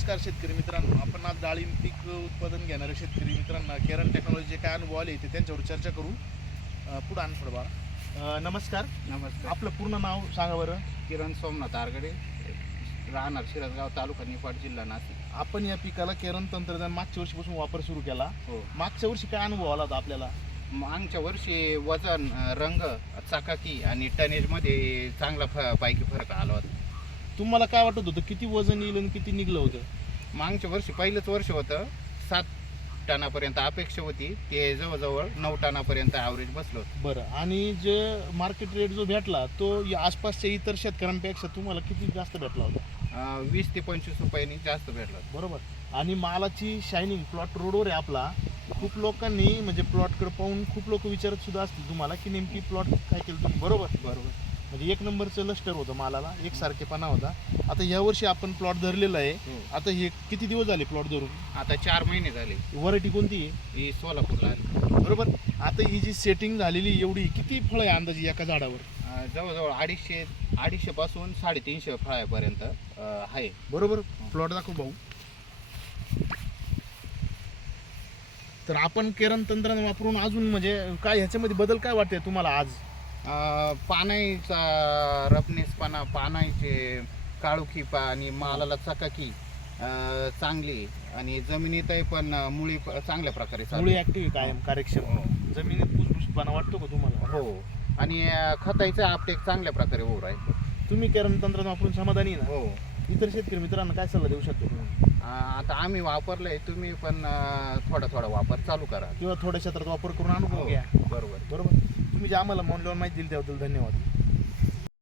नमस्कार शेतकरी मित्रांनो. आपण आज डाळिंब पीक उत्पादन घेणारे शेतकरी मित्रांना. केरन टेक्नॉलॉजी काय अनुभव आले ते त्यांच्यावर चर्चा करू. पुढं आण थोडं बाळा नमस्कार. नमस्कार. आपलं पूर्ण नाव सांगा बरं. किरण सोमनाथ आरगडे. राहणार शिरसगाव तालुका निफाड जिल्हा नाशिक. आपण या पिकाला केरन तंत्रज्ञान मागच्या वर्षीपासून वापर सुरू केला. हो. मागच्या वर्षी काय अनुभव आला होता आपल्याला? मागच्या वर्षी वजन रंग चकाकी आणि टनेजमध्ये चांगला फ पैकी फरक आला होता. तुम्हाला काय वाटत होतं? किती वजन येईल आणि किती निघलं होतं? मागच्या वर्षी पहिलंच वर्ष होतं. सात टनापर्यंत अपेक्षा होती. ते जवळजवळ नऊ टनापर्यंत ॲव्हरेज बसलं होतं. बरं. आणि जे मार्केट रेट जो भेटला तो या आसपासच्या इतर शेतकऱ्यांपेक्षा तुम्हाला किती जास्त भेटला होता? अं, वीस ते पंचवीस रुपयांनी जास्त भेटलं होतं. बरोबर. आणि मालाची शायनिंग प्लॉट रोडवर आहे आपला. खूप लोकांनी म्हणजे प्लॉटकडे पाहून खूप लोक विचारत सुद्धा असतील तुम्हाला की नेमकी प्लॉट काय केलं तुम्ही? बरोबर? बरोबर. म्हणजे एक नंबरचं लस्टर होतं मालाला एक सारखेपणा होता. आता यावर्षी आपण प्लॉट धरलेला आहे. आता हे किती दिवस झाले प्लॉट धरून? आता चार महिने झाले. व्हरायटी कोणती आहे? ही सोलापूरला आली. बरोबर. आता ही जी सेटिंग झालेली एवढी किती फळ आहे अंदाजे एका झाडावर? अं, जवळजवळ अडीचशे अडीचशे पासून साडेतीनशे फळापर्यंत अं, आहे. बरोबर. प्लॉट दाखव भाऊ. तर आपण केरन तंत्रज्ञान वापरून अजून म्हणजे काय ह्याच्यामध्ये बदल काय वाटते तुम्हाला आज? पानाईचा रपनेसपणा पानाईचे काळुखी पा आणि मालाला चकाकी चांगली आणि जमिनीतही पण मुळी चांगल्या प्रकारे मुळे ऍक्टिव्ह कायम कार्यक्षम. हो. जमिनीत भुसभुसपणा वाटतो का तुम्हाला? हो. आणि खताईचा आपटेक चांगल्या प्रकारे होऊ राहील. तुम्ही केरन तंत्रज्ञान वापरून समाधानी हो. इतर शेतकरी मित्रांना काय सल्ला देऊ शकतो तुम्ही? आता आम्ही वापरलंय तुम्ही पण थोडा थोडा वापर चालू करा. किंवा थोड्या क्षेत्रात वापर करून अनुभव हो, घ्या. जे आम्हाला मौल्यवान माहिती दिली त्याबद्दल धन्यवाद.